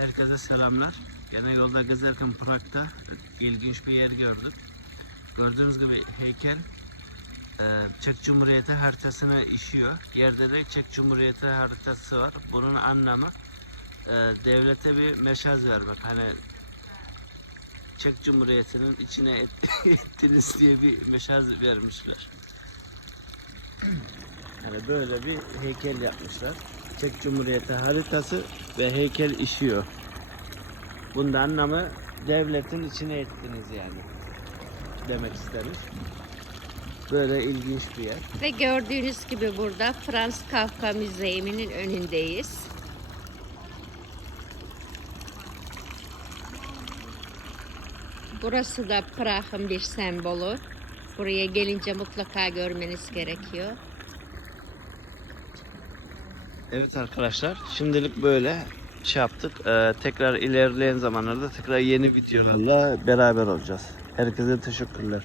Herkese selamlar. Gene yolda gezerken Prag'da ilginç bir yer gördük. Gördüğünüz gibi heykel e, Çek Cumhuriyeti haritasına işiyor. Yerde de Çek Cumhuriyeti haritası var. Bunun anlamı e, devlete bir mesaj vermek. Hani Çek Cumhuriyeti'nin içine et, ettiniz diye bir mesaj vermişler. Yani böyle bir heykel yapmışlar. Çek Cumhuriyeti haritası ve heykel işiyor. Bunun da anlamı devletin içine ettiniz yani. Demek isteriz. Böyle ilginç bir yer. Ve gördüğünüz gibi burada Frans Kafka Müzeyimi'nin önündeyiz. Burası da Prag'ın bir sembolü. Buraya gelince mutlaka görmeniz gerekiyor. Evet arkadaşlar şimdilik böyle şey yaptık. Ee, tekrar ilerleyen zamanlarda tekrar yeni videolarla beraber olacağız. Herkese teşekkürler.